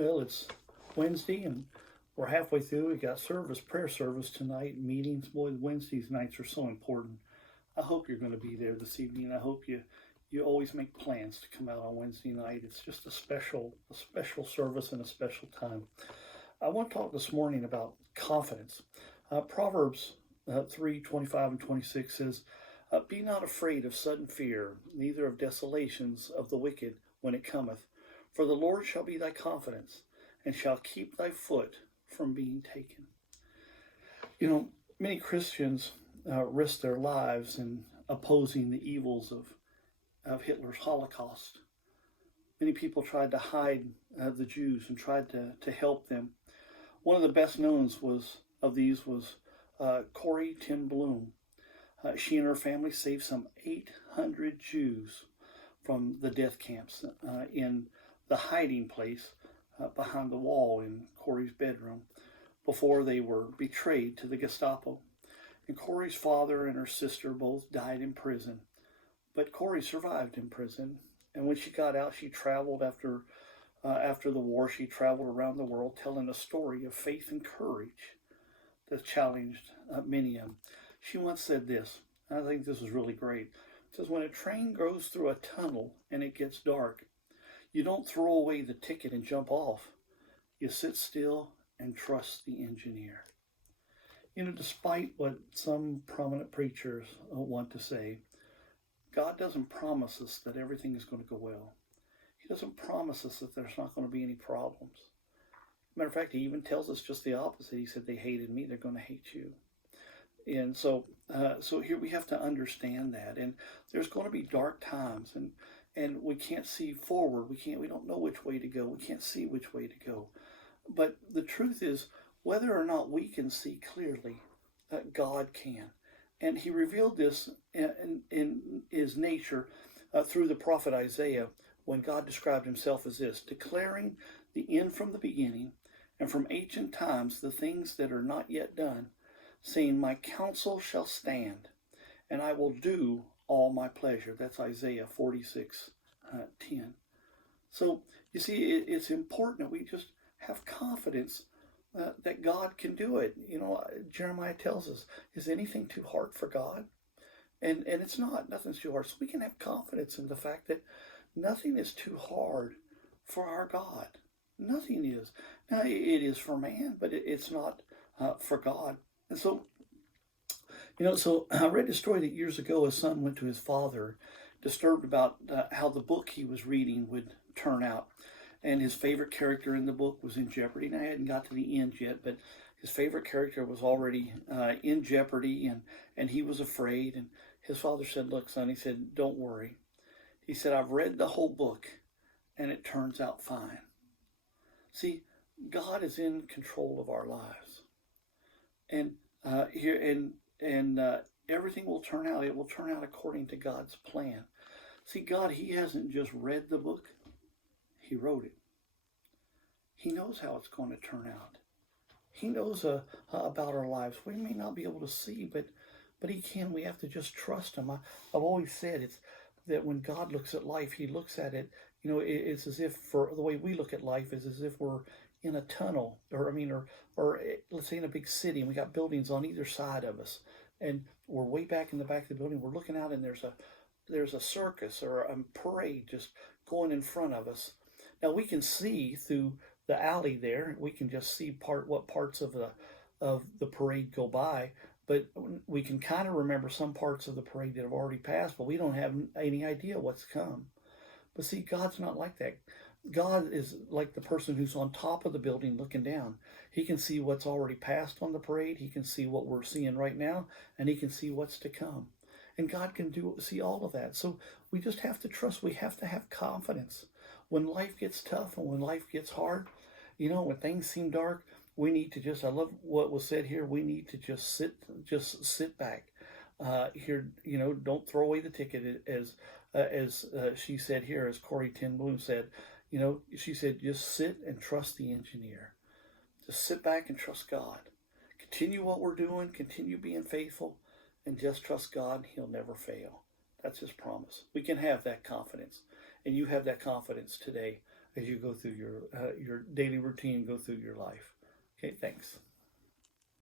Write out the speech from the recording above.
Well, it's Wednesday and we're halfway through. We got prayer service tonight, meetings. Boy, Wednesdays nights are so important. I hope you're going to be there this evening. I hope you always make plans to come out on Wednesday night. It's just a special service and a special time. I want to talk this morning about confidence. Proverbs 3:25 and 26 says, "Be not afraid of sudden fear, neither of desolations of the wicked when it cometh. For the Lord shall be thy confidence, and shall keep thy foot from being taken." Many Christians risk their lives in opposing the evils of Hitler's Holocaust. Many people tried to hide the Jews and tried to help them. One of the best known of these was Corrie ten Boom. She and her family saved some 800 Jews from the death camps in the hiding place behind the wall in Corrie's bedroom before they were betrayed to the Gestapo. And Corrie's father and her sister both died in prison, but Corrie survived in prison. And when she got out, she traveled after the war. She traveled around the world telling a story of faith and courage that challenged many of them. She once said this, and I think this is really great. It says, "When a train goes through a tunnel and it gets dark, you don't throw away the ticket and jump off. You sit still and trust the engineer." Despite what some prominent preachers want to say, God doesn't promise us that everything is going to go well. He doesn't promise us that there's not going to be any problems. Matter of fact, he even tells us just the opposite. He said, "They hated me, they're going to hate you." And so here we have to understand that. And there's going to be dark times, and we can't see forward. We don't know which way to go. We can't see which way to go. But the truth is, whether or not we can see clearly, God can. And he revealed this in his nature through the prophet Isaiah when God described himself as this: "Declaring the end from the beginning, and from ancient times the things that are not yet done, saying, my counsel shall stand, and I will do all my pleasure." That's Isaiah 46:10. So you see, it's important that we just have confidence that God can do it. Jeremiah tells us, is anything too hard for God? And it's not. Nothing's too hard. So we can have confidence in the fact that nothing is too hard for our God. Nothing is. Now, it is for man, but it's not for God. And so, I read a story that years ago a son went to his father, disturbed about how the book he was reading would turn out. And his favorite character in the book was in jeopardy. And I hadn't got to the end yet, but his favorite character was already in jeopardy, and he was afraid. And his father said, "Look, son," he said, "don't worry." He said, "I've read the whole book, and it turns out fine." See, God is in control of our lives. And everything will turn out. It will turn out according to God's plan. See, God, he hasn't just read the book. He wrote it. He knows how it's going to turn out. He knows about our lives. We may not be able to see, but he can. We have to just trust him. I've always said it's that when God looks at life, he looks at it, it's as if, for the way we look at life is as if we're in a tunnel, or let's say in a big city, and we got buildings on either side of us, and we're way back in the back of the building. We're looking out, and there's a circus or a parade just going in front of us. Now we can see through the alley there. We can just see what parts of the parade go by, but we can kind of remember some parts of the parade that have already passed, but we don't have any idea what's come. But see, God's not like that. God is like the person who's on top of the building looking down. He can see what's already passed on the parade. He can see what we're seeing right now, and he can see what's to come. And God can see all of that. So we just have to trust. We have to have confidence. When life gets tough and when life gets hard, when things seem dark, we need to I love what was said here, we need to just sit back. Don't throw away the ticket, as she said here, as Corrie ten Boom said. She said, just sit and trust the engineer. Just sit back and trust God. Continue what we're doing, continue being faithful, and just trust God. He'll never fail. That's his promise. We can have that confidence. And you have that confidence today as you go through your daily routine, go through your life. Okay, thanks.